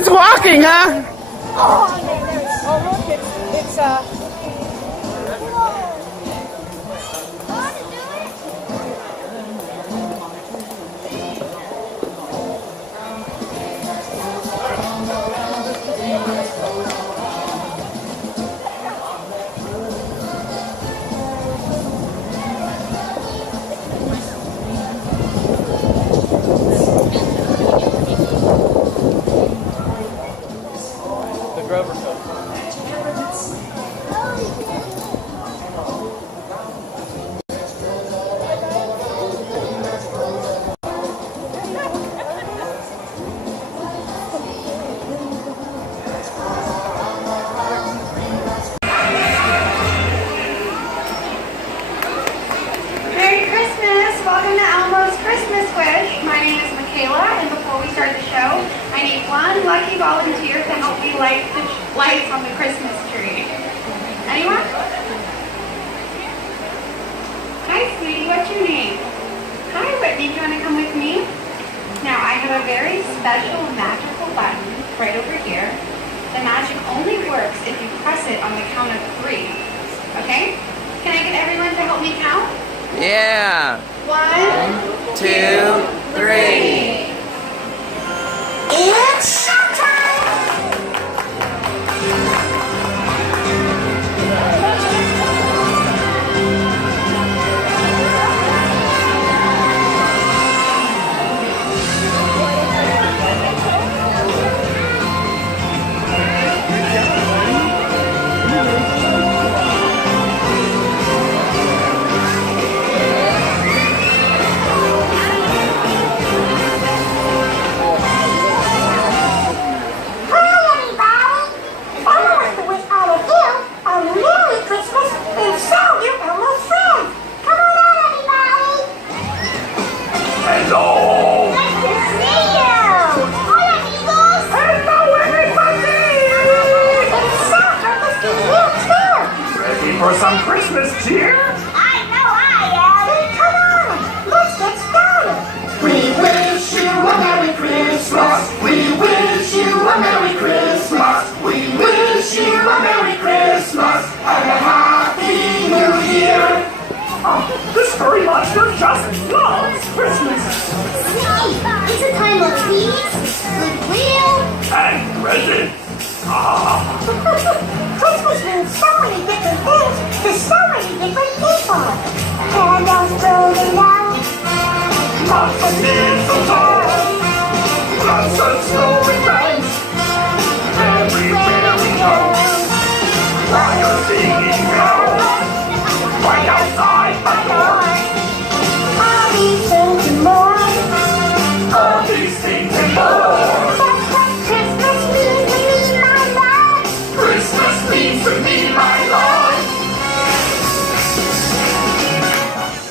Santa's walking, huh? Oh, look, it's The Grover Cup. Merry Christmas! Welcome to Elmo's Christmas Wish. My name is Michaela, and before we start the show, I need one lucky volunteer to help me light the lights on the Christmas tree. Anyone? Hi, sweetie. What's your name? Hi, Whitney. Do you want to come with me? Now, I have a very special magical button right over here. The magic only works if you press it on the count of 3. Okay? Can I get everyone to help me count? Yeah. 1, 2, 3. It's showtime! For some Christmas cheer? I know I am! Come on, let's get started! We wish you a Merry Christmas. We wish you a Merry Christmas. We wish you a Merry Christmas and a Happy New Year. Oh, this furry monster just loves Christmas. It's a time of peace, goodwill, And presents. Christmas means so many different things to so many different people. Candles burning out, Lots of mistletoe. Lots of snow and ice. Everywhere we go. Choir singing bells. Right outside my door. all these things and more. All these things and more. That's what Christmas means to me, my love. Christmas means to me, my love.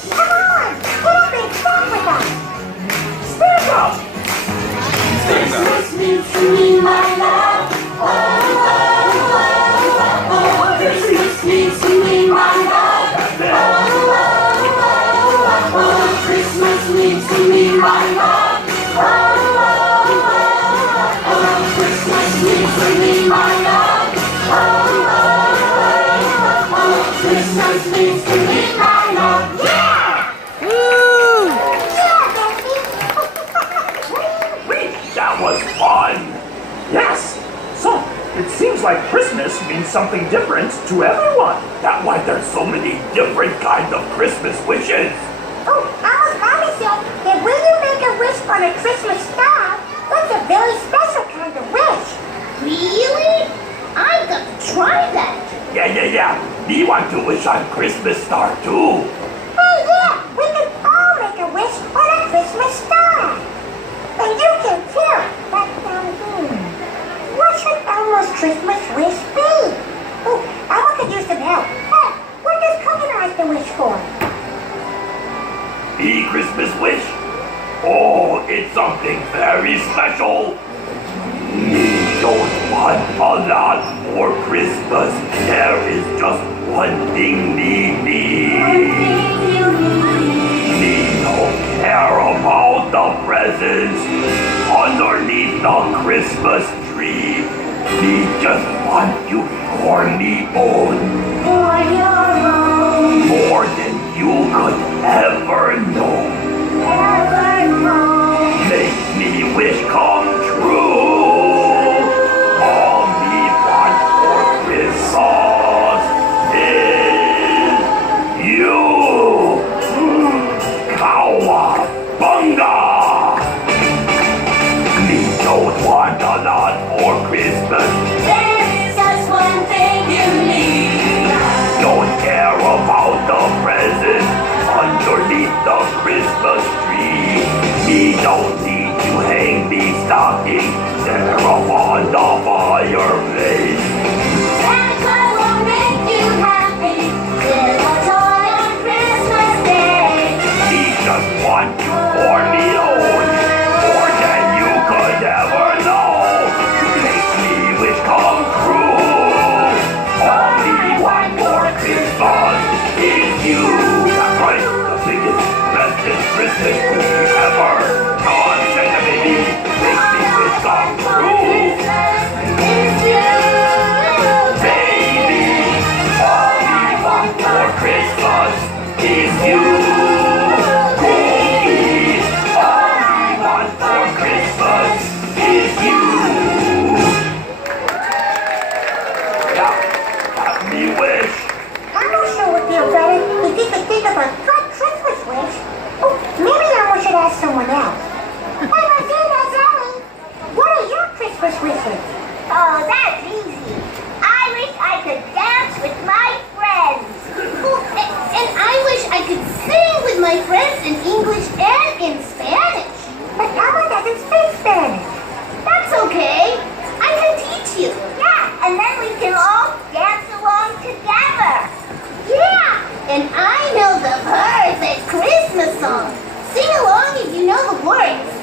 Come on, get up and sing with us. Stand up. Christmas means to me, my love. Oh, oh, oh, oh. Christmas means to me, my love. Oh, oh, oh, oh. Christmas means to me, my love. Oh, oh, oh, oh. Christmas means to me, my love. Oh, oh, oh, oh. Christmas means to me, my love. Yeah! Woo! Yeah, Wait, that was fun. Yes. So, it seems like Christmas means something different to everyone. That's why there's so many different kinds of Christmas wishes. Oh, Alice Mommy said that when you make a wish on a Christmas star, that's a very special kind of wish. Really? I've got to try that. Yeah. Me want to wish on Christmas star too. Hey, yeah, we can all make a wish on a Christmas star. And you can too. But, what should Elmo's Christmas wish be? Oh, Elmo could use some help. Hey, what does Cookie like to wish for? Me Christmas wish? Oh, it's something very special. Me don't want a lot for Christmas. There is just one thing me need. Me don't care about the presents underneath the Christmas tree. We just want you for me own. For your own. More than you could ever know. Ever know. Make me wish come true. All me want for Christmas is you. Cowabunga! Me don't want a lot for Christmas. There's just one thing you need. Don't care about the present underneath the Christmas tree. Me don't need to hang me stocking there upon the fireplace. Santa Claus will make you happy. There's a toy on Christmas Day. Me just want you for me own, more than you could ever know. Make me wish come true. All me want for Christmas is you. That's right, the biggest, bestest Christmas cookie ever. Come on, Santa baby, make me wish come true. It's you. Baby, all we want for Christmas is you. Cookies, all we want for Christmas is you. Yeah, have me wish. I'm not sure what feel better if you could think of a good Christmas wish. Oh, maybe I should ask someone else. Hey, Rosina, Zoe, what are your Christmas wishes? Oh, that's easy. I wish I could dance with my friends. Oh, and I wish I could sing with my friends in English and in Spanish. But Elmo doesn't speak Spanish. That's okay. I can teach you. Yeah, and then we can all dance along together. Yeah, and I know the perfect Christmas song. Sing along if you know the words.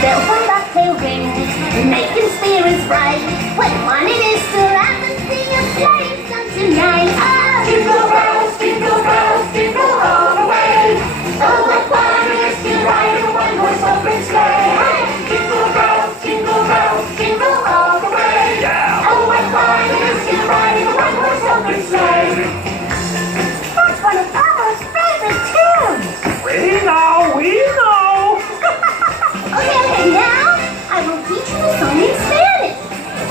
Bells on bobtail ring, making spirits bright. What fun it is to laugh and sing a sleigh song tonight. Oh, Jingle bells, jingle all the way. Oh, what fun it is to ride in a one-horse open sleigh. Hey! Jingle bells, jingle all the way. Yeah! Oh, what fun it is to ride in a one-horse open sleigh. That's one of Elmo's favorite tunes. We know. Okay, now I will teach you the song in Spanish.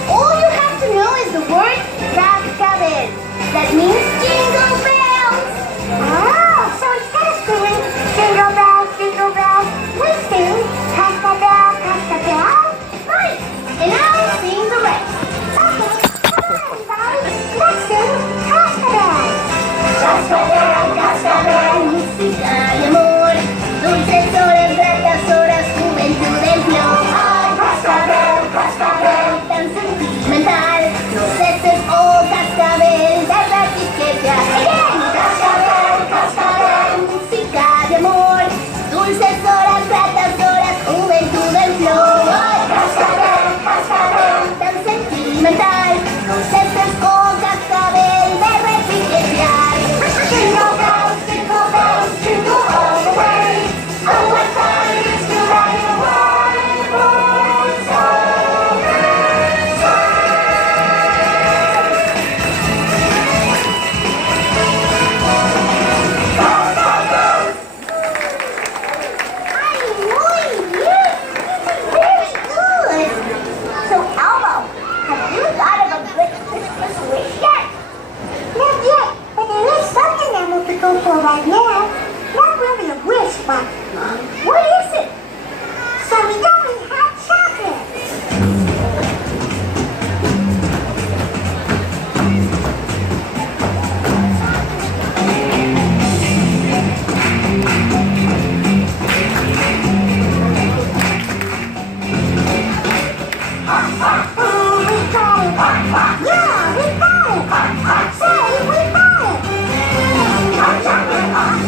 All you have to know is the word cascabel. That means jingle bells. Oh, so instead of singing jingle bells, we sing Cascabel, Cascabel. Right, and I'll sing the rest. Okay, come on everybody, let's sing Cascabel. Cascabel, cascabel, música de amor. Dulces horas, gratas horas, juventud en flor. Ay, cascabel, cascabel, tan sentimental. No ceses, oh cascabel, verdad y que te again. Cascabel, cascabel, música de amor. Dulces horas, gratas horas, juventud en flor. Ay, cascabel, cascabel, tan sentimental. No ceses, oh cascabel, verdad y que te Jingle bells, jingle all the way. Oh, what fun it is to ride in a one-horse open Very good. So, Elmo, have you thought of a good Christmas wish yet? Not yet, but there is something Elmo could go for right now. Not really a wish, but What is it? some yummy hot chocolate. Oh, we got it. Yeah, we got it. Say, we got it. Hot chocolate, hot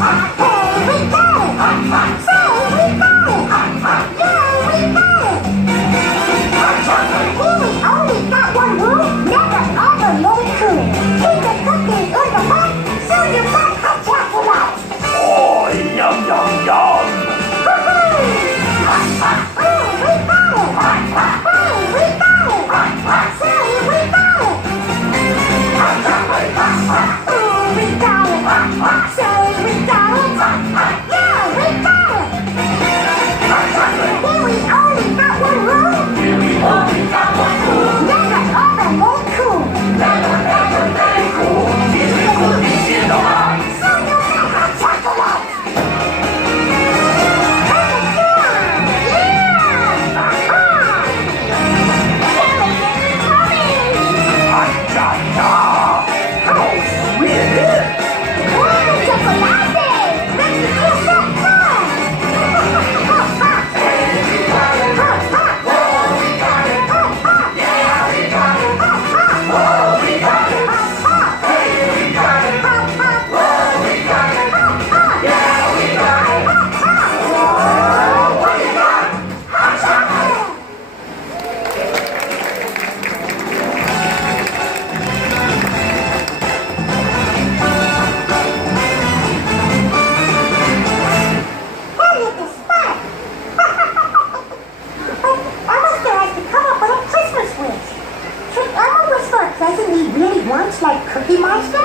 Like Cookie Monster?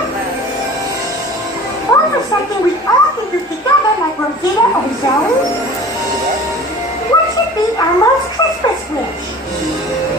Or for something we all can do together like Rosita or Zoe? What should be Elmo's Christmas wish?